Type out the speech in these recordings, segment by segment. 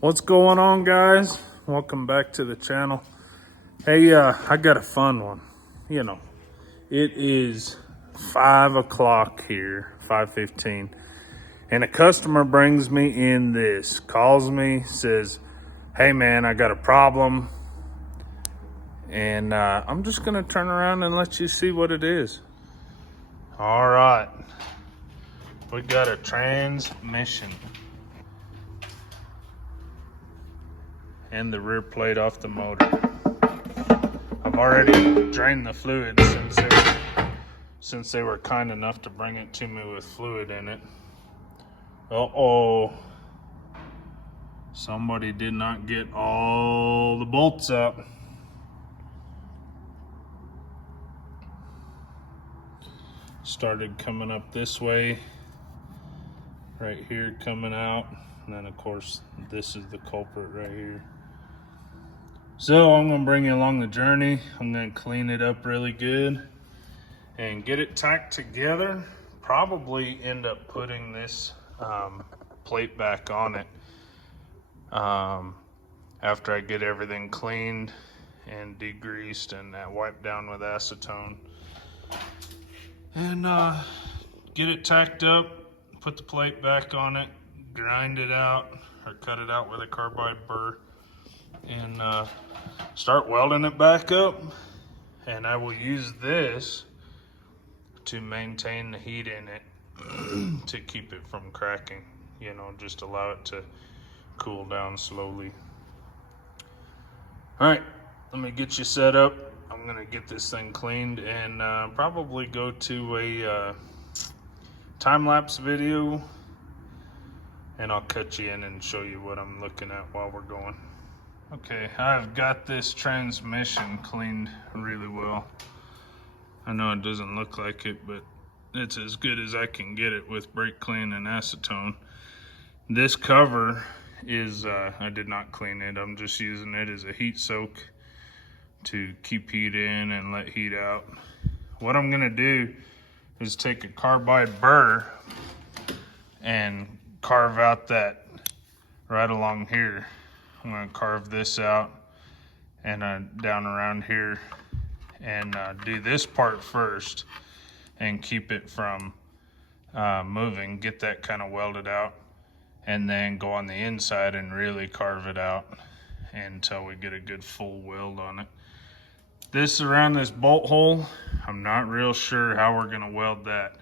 What's going on, guys? Welcome back to the channel. Hey, I got a fun one. You know, it is 5 o'clock here, 5:15, and a customer brings me in this, calls me, says, hey man, I got a problem, and I'm just gonna turn around and let you see what it is. All right, we got a transmission and the rear plate off the motor. I've already drained the fluid since they were kind enough to bring it to me with fluid in it. Uh-oh. Somebody did not get all the bolts up. Started coming up this way, right here coming out. And then of course, this is the culprit right here. So I'm gonna bring you along the journey. I'm gonna clean it up really good and get it tacked together. Probably end up putting this plate back on it after I get everything cleaned and degreased and wiped down with acetone. And get it tacked up, put the plate back on it, grind it out or cut it out with a carbide burr, and start welding it back up. And I will use this to maintain the heat in it to keep it from cracking, you know, just allow it to cool down slowly. All right, let me get you set up. I'm gonna get this thing cleaned and probably go to a time-lapse video, and I'll cut you in and show you what I'm looking at while we're going. Okay, I've got this transmission cleaned really well. I know it doesn't look like it, but it's as good as I can get it with brake clean and acetone. This cover is, I did not clean it. I'm just using it as a heat soak to keep heat in and let heat out. What I'm gonna do is take a carbide burr and carve out that right along here. I'm gonna carve this out and down around here, and do this part first and keep it from moving, get that kind of welded out, and then go on the inside and really carve it out until we get a good full weld on it. This around this bolt hole, I'm not real sure how we're gonna weld that.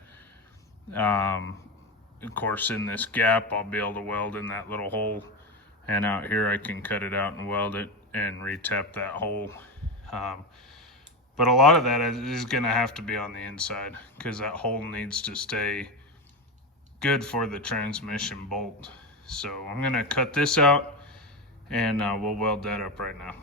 Of course, in this gap, I'll be able to weld in that little hole, and out here I can cut it out and weld it and retap that hole. But a lot of that is gonna have to be on the inside because that hole needs to stay good for the transmission bolt. So I'm gonna cut this out and we'll weld that up right now.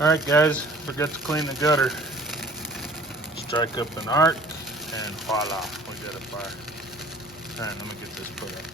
All right, guys, forgot to clean the gutter. Strike up an arc, and voila, we got a fire. All right, let me get this put up.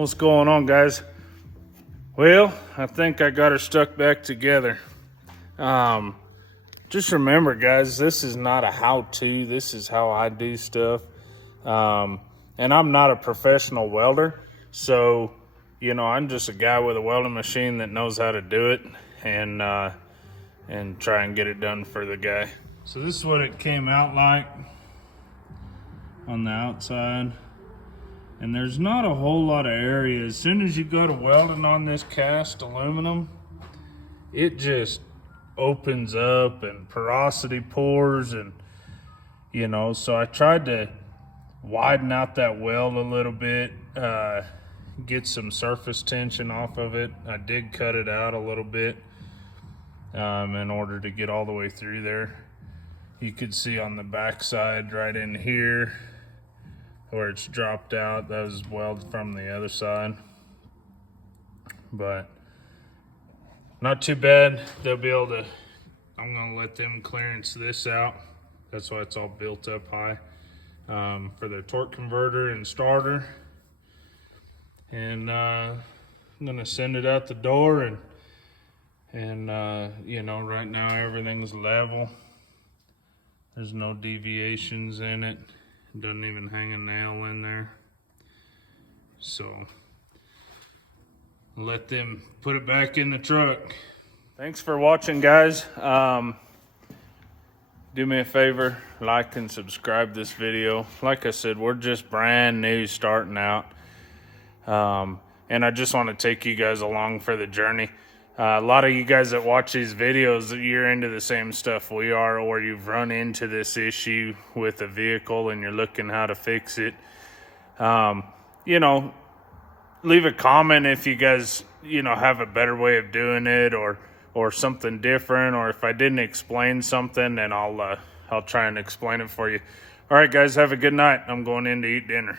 What's going on, guys? Well, I think I got her stuck back together. Just remember, guys, this is not a how-to. This is how I do stuff. And I'm not a professional welder, so you know, I'm just a guy with a welding machine that knows how to do it and try and get it done for the guy. So this is what it came out like on the outside. And there's not a whole lot of area. As soon as you go to welding on this cast aluminum, it just opens up and porosity pours, and you know, so I tried to widen out that weld a little bit, get some surface tension off of it. I did cut it out a little bit in order to get all the way through there. You could see on the back side right in here where it's dropped out, that was welded from the other side. But not too bad. They'll be able to, I'm gonna let them clearance this out. That's why it's all built up high, for their torque converter and starter. And I'm gonna send it out the door, and you know, right now everything's level. There's no deviations in it. It doesn't even hang a nail in there. So let them put it back in the truck. Thanks for watching, guys. Do me a favor, like and subscribe this video. Like I said, we're just brand new starting out. And I just want to take you guys along for the journey. A lot of you guys that watch these videos, you're into the same stuff we are, or you've run into this issue with a vehicle and you're looking how to fix it. You know, leave a comment if you guys, you know, have a better way of doing it, or something different, or if I didn't explain something, then I'll try and explain it for you. All right, guys, have a good night. I'm going in to eat dinner.